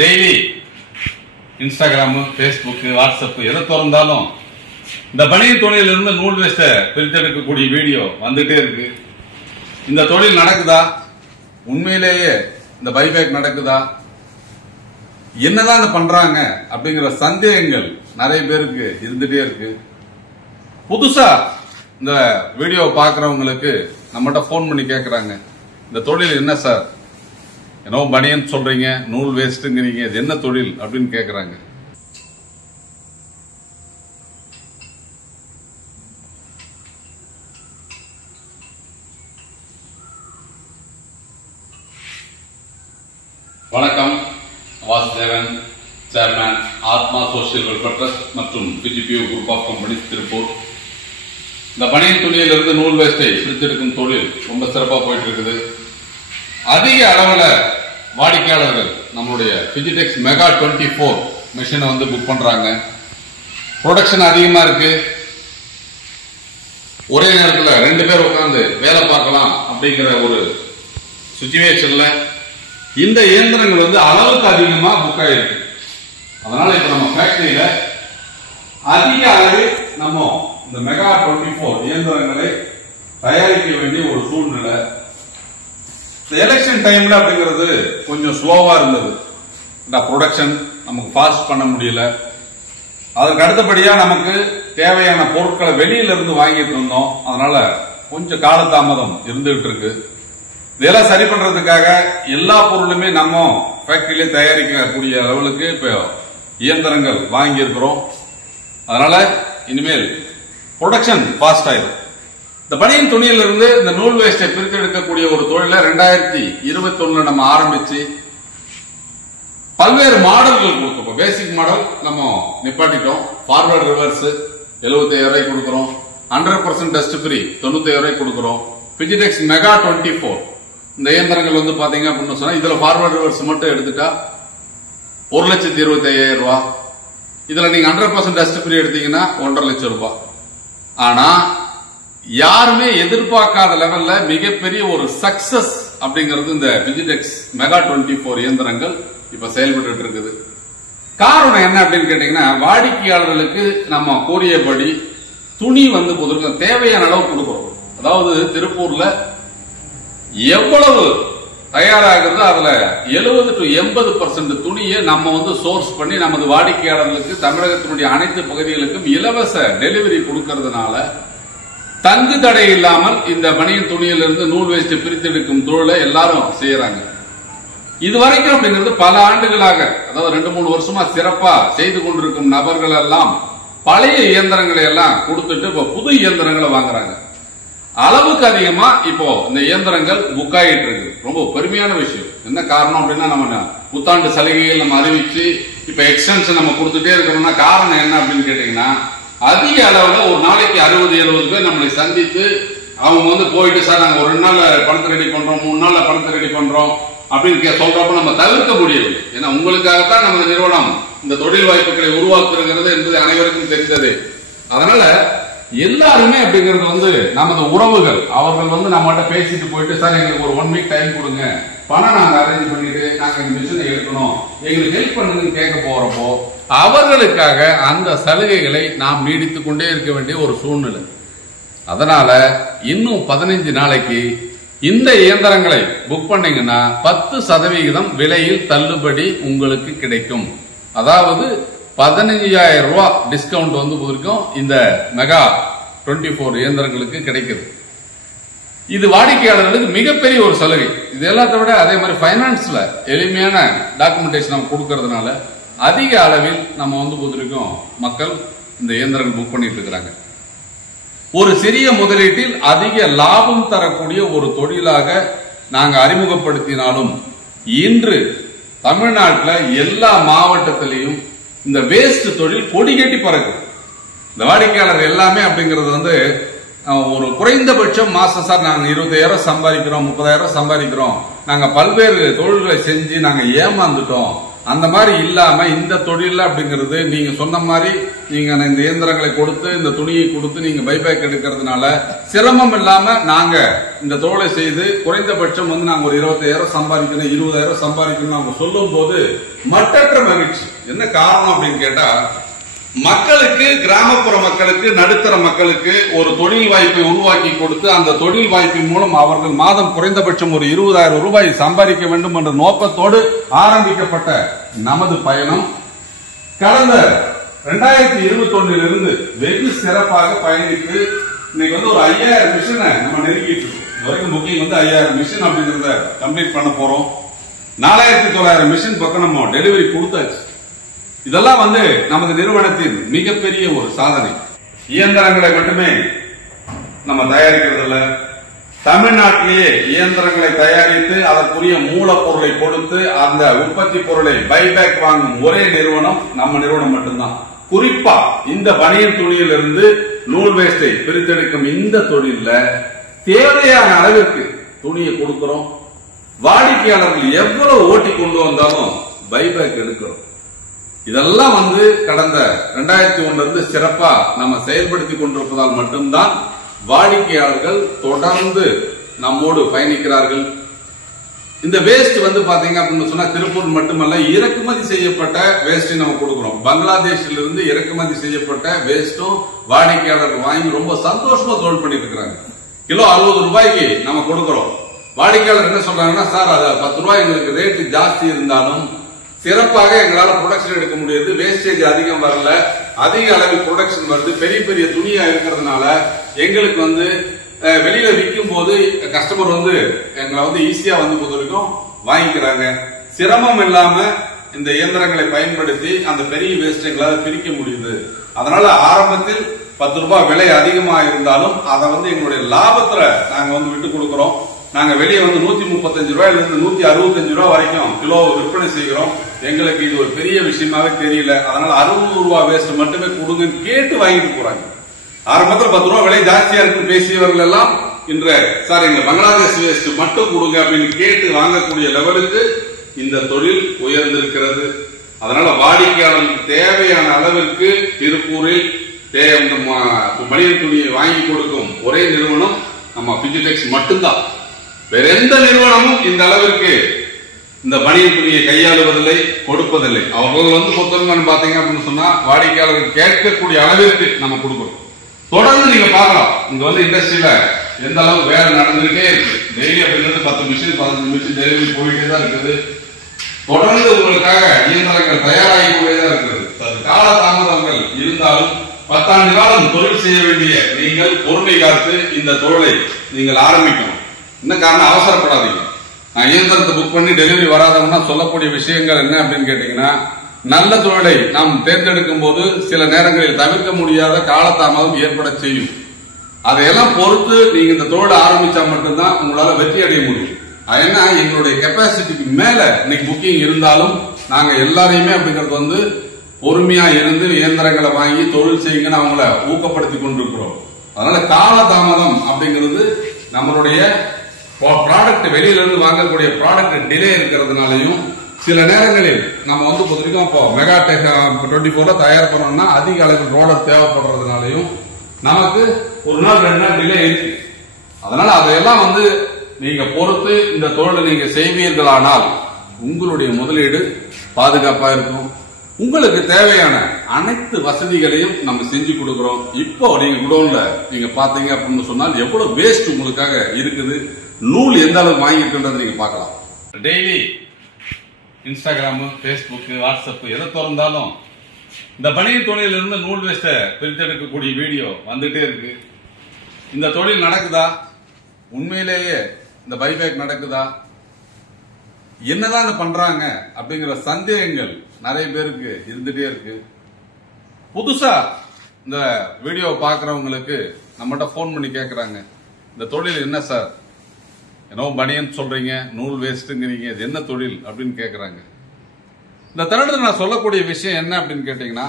Daily Instagram, Facebook, WhatsApp எதை திறந்தாலும் இந்த பனியன் துணியிலிருந்து நூல் வேஸ்ட பிரித்தெடுக்கக்கூடிய வீடியோ வந்துட்டே இருக்கு. இந்த தொழில் நடக்குதா? உண்மையிலேயே இந்த பைபேக் நடக்குதா? என்னதான் பண்றாங்க அப்படிங்கிற சந்தேகங்கள் நிறைய பேருக்கு இருந்துட்டே இருக்கு. புதுசா இந்த வீடியோ பாக்குறவங்களுக்கு நம்மகிட்ட போன் பண்ணி கேக்குறாங்க, இந்த தொழில் என்ன சார்? என்னோ பனியன் சொல்றீங்க, நூல் வேஸ்ட்ங்கிறீங்க, இது என்ன தொழில் அப்படின்னு கேக்குறாங்க. வணக்கம். வாசுதேவன், சேர்மேன், ஆத்மா சோசியல் வெல்ஃபேர் ட்ரஸ்ட் மற்றும் பிஜிபிஓ குரூப் ஆஃப் கம்பெனிஸ், திருப்பூர். இந்த பனியன் துணியிலிருந்து நூல் வேஸ்டை பிரித்தெடுக்கும் தொழில் ரொம்ப சிறப்பா போயிட்டு இருக்குது. அதிக அளவுல வாடிக்கையாளர்கள் நம்மளுடைய பிஜிடெக்ஸ் மெகா 24 மிஷினை புக் பண்றாங்க. ப்ரொடக்ஷன் அதிகமா இருக்கு. ஒரே நேரத்தில் 2 பேர் உட்கார்ந்து வேலை பார்க்கலாம் அப்படிங்கிற ஒரு சிச்சுவேஷன்ல இந்த இயந்திரங்கள் அளவுக்கு அதிகமா புக் ஆயிருக்கு. அதனால இப்ப நம்ம ஃபேக்டரியில அதிக அளவில் நம்ம இந்த மெகா 24 இயந்திரங்களை தயாரிக்க வேண்டிய ஒரு சூழ்நிலை. எலெக்ஷன் டைம்ல அப்படிங்கிறது கொஞ்சம் ஸ்லோவா இருந்தது. ப்ரொடக்ஷன் நமக்கு ஃபாஸ்ட் பண்ண முடியல. அதுக்கு அடுத்தபடியா நமக்கு தேவையான பொருட்களை வெளியில இருந்து வாங்கிட்டு இருந்தோம். அதனால கொஞ்சம் காலதாமதம் இருந்துகிட்டு இருக்கு. இதெல்லாம் சரி பண்றதுக்காக எல்லா பொருளுமே நம்ம ஃபேக்டரியிலே தயாரிக்கக்கூடிய அளவுக்கு இப்ப இயந்திரங்கள் வாங்கி இருக்கிறோம். அதனால இனிமேல் ப்ரொடக்ஷன் ஃபாஸ்ட் ஆயிடும். இந்த பனியன் துணியிலிருந்து இந்த நூல் வேஸ்டை பிரித்தெடுக்கக்கூடிய ஒரு தொழிலை 2021 நம்ம ஆரம்பிச்சு பல்வேறு மாடல்கள் கொடுத்தோம். பேசிக் மாடல் நம்ம நிப்பாட்டிட்டோம். ஃபார்வர்ட் ரிவர்ஸ் 75,000 கொடுக்கிறோம். 100% டஸ்ட் ஃப்ரீ 95,000 கொடுக்கிறோம். பிஜிடெக்ஸ் மெகா 24 இந்த இயந்திரங்கள் பாத்தீங்க அப்படின்னு சொன்னா இதுல ஃபார்வர்ட் ரிவர்ஸ் மட்டும் எடுத்துட்டா 1,25,000 ரூபாய். இதுல நீங்க 100% டஸ்ட் ஃப்ரீ எடுத்தீங்கன்னா 1,50,000 லட்சம் ரூபாய். ஆனா யாருமே எதிர்பார்க்காத லெவல்ல மிகப்பெரிய ஒரு சக்சஸ் அப்படிங்கிறது இந்த பிஜிடெக்ஸ் மெகா 24 இயந்திரங்கள் இப்ப செயல்பட்டு இருக்குது. காரணம் என்ன அப்படின்னு கேட்டீங்கன்னா, வாடிக்கையாளர்களுக்கு நம்ம கோரியபடி துணி பொதுவாக தேவையான அளவு கொடுக்கிறோம். அதாவது திருப்பூர்ல எவ்வளவு தயாராகிறது அதுல 70 to 80% துணியை நம்ம சோர்ஸ் பண்ணி நமது வாடிக்கையாளர்களுக்கு தமிழகத்தினுடைய அனைத்து பகுதிகளுக்கும் இலவச டெலிவரி கொடுக்கறதுனால தங்கு தடை இல்லாமல் இந்த பனியன் துணியிலிருந்து நூல் வேஸ்ட் பிரித்தெடுக்கும் தொழிலை எல்லாரும் செய்யறாங்க. இதுவரைக்கும் அப்படிங்கிறது பல ஆண்டுகளாக, அதாவது 2-3 வருஷமா சிறப்பா செய்து கொண்டிருக்கும் நபர்கள் எல்லாம் பழைய இயந்திரங்களை எல்லாம் கொடுத்துட்டு இப்ப புது இயந்திரங்களை வாங்குறாங்க. அளவுக்கு அதிகமா இப்போ இந்த இயந்திரங்கள் புக் ஆகிட்டு இருக்கு. ரொம்ப பெருமையான விஷயம். என்ன காரணம் அப்படின்னா, நம்ம புத்தாண்டு சலுகைகள் நம்ம அறிவிச்சு இப்ப எக்ஸ்டென்ஷன் நம்ம கொடுத்துட்டே இருக்கிறோம்னா காரணம் என்ன அப்படின்னு கேட்டீங்கன்னா, அதிக அளவுல ஒரு நாளைக்கு 60-70 பேர் நம்மளை சந்தித்து அவங்க போயிட்டு, சார் நாங்க ஒரு 2 நாள்ல பணத்தை ரெடி பண்றோம், 3 நாள்ல பணத்தை ரெடி பண்றோம் அப்படின்னு சொல்றப்ப நம்ம தவிர்க்க முடியவில்லை. ஏன்னா உங்களுக்காகத்தான் நமது நிறுவனம் இந்த தொழில் வாய்ப்புகளை உருவாக்குகிறது என்பது அனைவருக்கும் தெரிந்தது. அதனால எல்லாருமே அப்படிங்கிறது நமது உறவுகள் அவர்கள் நம்மகிட்ட பேசிட்டு போயிட்டு, சார் எங்களுக்கு ஒரு 1 வீக் டைம் கொடுங்க, பணம் நாங்க அரேஞ்ச் பண்ணிட்டு நாங்க இந்த மிஷினை எடுக்கணும், எங்களுக்கு ஹெல்ப் பண்ணுங்கன்னு கேட்க போறப்போ அவர்களுக்காக அந்த சலுகைகளை நாம் நீடித்துக் கொண்டே இருக்க வேண்டிய ஒரு சூழ்நிலை. அதனால இன்னும் 15 நாளைக்கு இந்த இயந்திரங்களை புக் பண்ணீங்கன்னா 10% விலையில் தள்ளுபடி உங்களுக்கு கிடைக்கும். அதாவது 15,000 ரூபாய் டிஸ்கவுண்ட் இருக்கும் இந்த மெகா 24 இயந்திரங்களுக்கு கிடைக்குது. இது வாடிக்கையாளர்களுக்கு மிகப்பெரிய ஒரு சலுகை. இது எல்லாத்தை விட அதே மாதிரி பைனான்ஸ்ல எளிமையான டாக்குமெண்டேஷன் நம்ம கொடுக்கறதுனால அதிக அளவில் நம்ம மக்கள் இந்த இயந்திரங்கள் புக் பண்ணிட்டு இருக்கிறாங்க. ஒரு சிறிய முதலீட்டில் அதிக லாபம் தரக்கூடிய ஒரு தொழிலாக நாங்க அறிமுகப்படுத்தினாலும் இன்று தமிழ்நாட்டில் எல்லா மாவட்டத்திலையும் இந்த வேஸ்ட் தொழில் கொடி கட்டி பறக்குது. இந்த வாடிக்கையாளர் எல்லாமே அப்படிங்கிறது ஒரு குறைந்தபட்சம் மாசம், சார் நாங்க 20,000 சம்பாதிக்கிறோம், 30,000 சம்பாதிக்கிறோம், நாங்க பல்வேறு தொழில்களை செஞ்சு நாங்க ஏமாந்துட்டோம், அந்த மாதிரி இல்லாம இந்த தொழில் அப்படிங்கிறது நீங்க சொன்ன மாதிரி நீங்க இந்த இயந்திரங்களை கொடுத்து இந்த துணியை கொடுத்து நீங்க பைபேக் எடுக்கிறதுனால சிரமம் இல்லாம நாங்க இந்த தொழிலை செய்து குறைந்தபட்சம் நாங்க ஒரு 25,000 சம்பாதிக்கணும் 20,000 சம்பாதிக்கணும் அவங்க சொல்லும் போது மட்டற்ற மகிழ்ச்சி. என்ன காரணம் அப்படின்னு கேட்டா, மக்களுக்கு, கிராமப்புற மக்களுக்கு, நடுத்தர மக்களுக்கு ஒரு தொழில் வாய்ப்பை உருவாக்கி கொடுத்து அந்த தொழில் வாய்ப்பின் மூலம் அவர்கள் மாதம் குறைந்தபட்சம் ஒரு 20,000 ரூபாய் சம்பாதிக்க வேண்டும் என்ற நோக்கத்தோடு ஆரம்பிக்கப்பட்ட நமது பயணம் கடந்த 2021 வெகு சிறப்பாக பயணித்து இன்னைக்கு ஒரு 5000 மிஷினை நம்ம நெருங்கிட்டு இருக்கோம். இது வரைக்கும் புக்கிங் 5000 மிஷின் அப்படிங்கறத கம்ப்ளீட் பண்ண போறோம். 4900 மிஷின் பக்கம் நம்ம டெலிவரி கொடுத்தாச்சு. இதெல்லாம் நமது நிறுவனத்தின் மிகப்பெரிய ஒரு சாதனை. இயந்திரங்களை மட்டுமே நம்ம தயாரிக்கிறது இல்ல, தமிழ்நாட்டிலேயே இயந்திரங்களை தயாரித்து அதற்குரிய மூலப்பொருளை கொடுத்து அந்த உற்பத்தி பொருளை பைபேக் வாங்கும் ஒரே நிறுவனம் நம்ம நிறுவனம் மட்டும்தான். குறிப்பா இந்த பனியன் துணியிலிருந்து நூல் வேஸ்டை பிரித்தெடுக்கும் இந்த தொழில தேவையான அளவிற்கு துணியை கொடுக்கிறோம். வாடிக்கையாளர்கள் எவ்வளவு ஓட்டி கொண்டு வந்தாலும் பைபேக் எடுக்கிறோம். இதெல்லாம் கடந்த 2001 சிறப்பா நம்ம செயல்படுத்தி கொண்டிருப்பதால் மட்டும்தான் வாடிக்கையாளர்கள் தொடர்ந்து நம்மோடு பயணிக்கிறார்கள். இந்த வேஸ்ட் பாத்தீங்க அப்படின்னு சொன்னா திருப்பூர் மட்டுமல்ல, இறக்குமதி செய்யப்பட்ட வேஸ்ட் நம்ம கொடுக்கிறோம். பங்களாதேஷில் இருந்து இறக்குமதி செய்யப்பட்ட வேஸ்டும் வாடிக்கையாளர்கள் வாங்கி ரொம்ப சந்தோஷமா தொழில் பண்ணிட்டு இருக்கிறாங்க. கிலோ 60 ரூபாய்க்கு நம்ம கொடுக்கிறோம். வாடிக்கையாளர் என்ன சொல்றாங்கன்னா, சார் அது 10 ரூபாய் எங்களுக்கு ரேட்டு ஜாஸ்தி இருந்தாலும் சிறப்பாக எங்களால ப்ரொடக்ஷன் எடுக்க முடியாது, வேஸ்டேஜ் அதிகம் வரல, அதிக அளவில் ப்ரொடக்ஷன் வருது, பெரிய பெரிய துணியா இருக்கிறதுனால எங்களுக்கு வெளியில விற்கும் போது கஸ்டமர் எங்களை ஈஸியா பொறுத்த வரைக்கும் வாங்கிக்கிறாங்க. சிரமம் இல்லாம இந்த இயந்திரங்களை பயன்படுத்தி அந்த பெரிய வேஸ்ட் எங்களால பிரிக்க முடியுது. அதனால ஆரம்பத்தில் 10 ரூபாய் விலை அதிகமா இருந்தாலும் அதை எங்களுடைய லாபத்துல நாங்க விட்டு கொடுக்கிறோம். நாங்க வெளியே 135 ரூபாயில இருந்து 165 ரூபாய் வரைக்கும் கிலோ விற்பனை செய்கிறோம். எங்களுக்கு இது ஒரு பெரிய விஷயமாவே தெரியல. அதனால 60 ரூபாய் வேஸ்ட் மட்டுமே கொடுங்க கேட்டு வாங்கிட்டு போறாங்க. ஆரம்பத்தில் 10 ரூபாய் விலை ஜாஸ்தியா இருக்குன்னு பேசியவர்கள் எல்லாம் இன்று சார் எங்க பங்களாதேஷ் வேஸ்ட் மட்டும் கொடுங்க அப்படின்னு கேட்டு வாங்கக்கூடிய லெவலுக்கு இந்த தொழில் உயர்ந்திருக்கிறது. அதனால வாடிக்கையாளர்களுக்கு தேவையான அளவிற்கு திருப்பூரில் பனியன் துணியை வாங்கி கொடுக்கும் ஒரே நிறுவனம் நம்ம பிஜிடெக்ஸ் மட்டும்தான். வேற எந்த நிறுவனமும் இந்த அளவிற்கு இந்த பனியன் துணியை கையாளுவதில்லை, கொடுப்பதில்லை. அவர்கள் பொறுத்தவங்க பாத்தீங்க அப்படின்னு சொன்னா வாடிக்கையாளர்கள் கேட்கக்கூடிய அளவிற்கு நம்ம கொடுக்கிறோம். தொடர்ந்து நீங்க பார்க்கலாம், இங்க இண்டஸ்ட்ரியில எந்த அளவுக்கு வேலை நடந்துகிட்டே இருக்கு. டெய்லி அப்படிங்கிறது 10 மிஷின் 15 மிஷின் டெலிவரி போயிட்டே தான் இருக்குது. தொடர்ந்து உங்களுக்காக இயந்திரங்கள் தயாராகி கொண்டேதான் இருக்கிறது. கால தாமதங்கள் இருந்தாலும் 10 ஆண்டு காலம் தொழில் செய்ய வேண்டிய நீங்கள் பொறுமை காத்து இந்த தொழிலை நீங்கள் ஆரம்பிக்கணும். என்ன காரணம், அவசரப்படாதீங்க. நான் இயந்திரத்தை புக் பண்ணி டெலிவரி வராதவங்கன்னா சொல்லக்கூடிய விஷயங்கள் என்ன அப்படின்னு கேட்டீங்கன்னா, நல்ல தொழிலை நாம் தேர்ந்தெடுக்கும் போது சில நேரங்களில் தவிர்க்க முடியாத காலதாமதம் ஏற்பட செய்யும். அதையெல்லாம் பொறுத்து நீங்க இந்த தொழிலை ஆரம்பிச்சா மட்டும்தான் உங்களால வெற்றி அடைய முடியும். ஏன்னா எங்களுடைய கெப்பாசிட்டிக்கு மேல இன்னைக்கு புக்கிங் இருந்தாலும் நாங்க எல்லாரையுமே அப்படிங்கிறது பொறுமையா இருந்து இயந்திரங்களை வாங்கி தொழில் செய்யுங்கன்னு அவங்கள ஊக்கப்படுத்தி கொண்டிருக்கிறோம். அதனால காலதாமதம் அப்படிங்கிறது நம்மளுடைய ப்ராடக்ட் வெளியில இருந்து வாங்கக்கூடிய ப்ராடக்ட் டிலே இருக்கிறதுனாலையும் சில நேரங்களில் நம்ம பொறுத்திருக்கோம் இப்போ மெகா டெக் 24 தயார் பண்ணோம்னா அதிக அளவில் ரோலர் தேவைப்படுறதுனாலையும் நமக்கு ஒரு நாள் 2 நாள் டிலே இருக்கு. அதனால அதையெல்லாம் நீங்க பொறுத்து இந்த தொழிலை நீங்க செய்வீர்களானால் உங்களுடைய முதலீடு பாதுகாப்பா இருக்கும். உங்களுக்கு தேவையான அனைத்து வசதிகளையும் நம்ம செஞ்சு கொடுக்கிறோம். இப்போ நீங்க குடோன்ல நீங்க பாத்தீங்க அப்படின்னு சொன்னால் எவ்வளவு வேஸ்ட் உங்களுக்காக இருக்குது, நூல் எந்த அளவுக்கு வாங்கியிருக்குன்றது நீங்க பார்க்கலாம். டெய்லி இன்ஸ்டாகிராம், பேஸ்புக், வாட்ஸ்அப் எதை திறந்தாலும் இந்த பனியன் தொழிலிருந்து நூல் வேஸ்ட பிரித்தெடுக்கக்கூடிய வீடியோ வந்துட்டே இருக்கு. இந்த தொழில் நடக்குதா, உண்மையிலேயே இந்த பைபேக் நடக்குதா, என்னதான் பண்றாங்க அப்படிங்கிற சந்தேகங்கள் நிறைய பேருக்கு இருந்துட்டே இருக்கு. புதுசா இந்த வீடியோ பாக்குறவங்களுக்கு நம்மகிட்ட போன் பண்ணி கேக்குறாங்க, இந்த தொழில் என்ன சார், என்னோ பனியன் சொல்றீங்க, நூல் வேஸ்ட்ங்கிறீங்க, இது என்ன தொழில் அப்படின்னு கேக்குறாங்க. இந்த தருணத்தில் நான் சொல்லக்கூடிய விஷயம் என்ன அப்படின்னு கேட்டீங்கன்னா,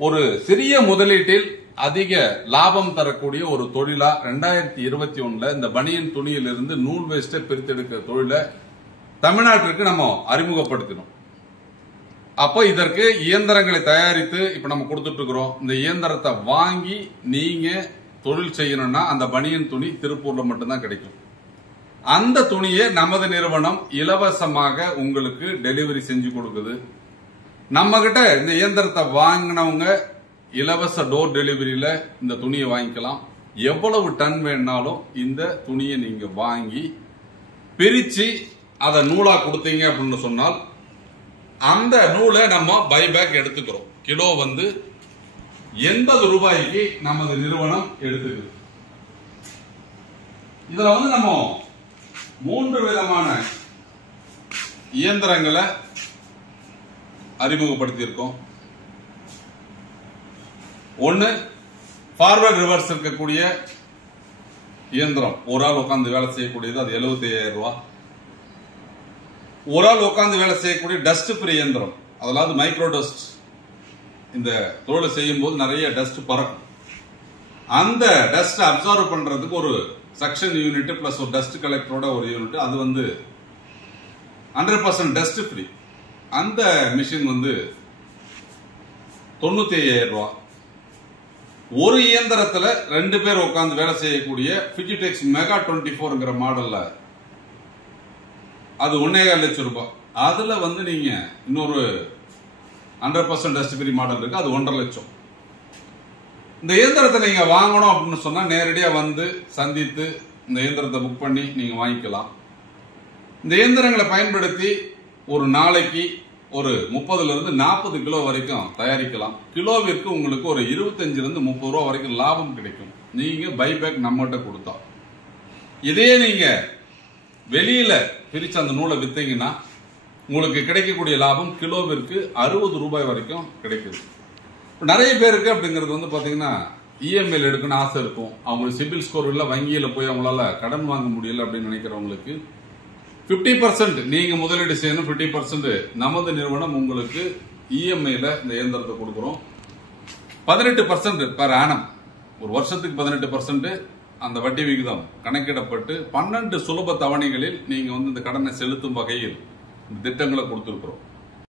ஒரு சிறிய முதலீட்டில் அதிக லாபம் தரக்கூடிய ஒரு தொழிலா 2021 இந்த பனியன் துணியிலிருந்து நூல் வேஸ்ட்டை பிரித்தெடுக்கிற தொழிலை தமிழ்நாட்டிற்கு நம்ம அறிமுகப்படுத்தினோம். அப்போ இதற்கு இயந்திரங்களை தயாரித்து இப்ப நம்ம கொடுத்துட்டு இருக்கிறோம். இந்த இயந்திரத்தை வாங்கி நீங்க தொழில் செய்யணும்னா அந்த பனியன் துணி திருப்பூர்ல மட்டும்தான் கிடைக்கும். அந்த துணியை நமது நிறுவனம் இலவசமாக உங்களுக்கு டெலிவரி செஞ்சு கொடுக்குது. நம்ம கிட்ட இந்த இயந்திரத்தை வாங்கினவங்க இலவச டோர் டெலிவரியில இந்த துணியை வாங்கிக்கலாம். எவ்வளவு டன் வேணாலும் இந்த துணியை நீங்க வாங்கி பிரிச்சு அதை நூலா கொடுத்தீங்க அப்படின்னு சொன்னால் அந்த நூலை நம்ம பைபேக் எடுத்துக்கிறோம். கிலோ 80 ரூபாய்க்கு நமது நிறுவனம் எடுத்துக்குது. இதுல நம்ம 3 விதமான இயந்திரங்களை அறிமுகப்படுத்தி இருக்கோம். ஒன்னு ஃபார்வர்ட் ரிவர்ஸ் இருக்கக்கூடிய இயந்திரம், ஒரு ஆள் உட்காந்து வேலை செய்யக்கூடியது, அது 75,000 ரூபாய். ஒரு ஆள் உட்காந்து வேலை செய்யக்கூடிய டஸ்ட் ஃப்ரீ இயந்திரம், அதாவது மைக்ரோ டஸ்ட், இந்த தொழிலை செய்யும் போது நிறைய டஸ்ட் பறக்கும். அந்த டஸ்ட் அப்சர்வ் பண்றதுக்கு ஒரு சக்ஷன் யூனிட் பிளஸ் ஒரு டஸ்ட் கலெக்டரோட ஒரு யூனிட், அது 100% டஸ்ட் ஃப்ரீ. அந்த மிஷின் 95,000 ரூபாய். ஒரு இயந்திரத்துல 2 பேர் உட்காந்து வேலை செய்யக்கூடிய பிஜிடெக்ஸ் மெகா 24ங்கிற மாடல்ல அது 1.25 லட்சம் ரூபாய். அதுல நீங்க இன்னொரு 100% டஸ்ட் ஃப்ரீ மாடல் இருக்கு, அது 1.5 லட்சம். இந்த இயந்திரத்தை நீங்க வாங்கணும் அப்படின்னு சொன்னா நேரடியா சந்தித்து இந்த இயந்திரத்தை புக் பண்ணி நீங்க வாங்கிக்கலாம். இந்த இயந்திரங்களை பயன்படுத்தி ஒரு நாளைக்கு ஒரு 30ல இருந்து 40 கிலோ வரைக்கும் தயாரிக்கலாம். கிலோவிற்கு உங்களுக்கு ஒரு 25 இருந்து 30 ரூபா வரைக்கும் லாபம் கிடைக்கும், நீங்க பைபேக் நம்மகிட்ட கொடுத்தா. இதே நீங்க வெளியில பிரிச்சு அந்த நூலை வித்தீங்கன்னா உங்களுக்கு கிடைக்கக்கூடிய லாபம் கிலோவிற்கு 60 ரூபாய் வரைக்கும் கிடைக்குது. நிறைய பேருக்கு அப்படிங்கிறது பாத்தீங்கன்னா இஎம்ஐல எடுக்கணும்னு ஆசை இருக்கும். அவங்களுக்கு சிபில் ஸ்கோர் இல்ல, வங்கியில போய் அவங்களால கடன் வாங்க முடியல அப்படின்னு நினைக்கிறவங்களுக்கு 50% நீங்க முதலீடு செய்யணும். 50% நமது நிறுவனம் உங்களுக்கு இஎம்ஐல இந்த இயந்திரத்தை கொடுக்கிறோம். 18% பெர் ஆனம், ஒரு வருஷத்துக்கு 18% அந்த வட்டி விகிதம் கணக்கிடப்பட்டு 12 சுலப தவணைகளில் நீங்க இந்த கடனை செலுத்தும் வகையில் இந்த திட்டங்களை கொடுத்திருக்கிறோம்.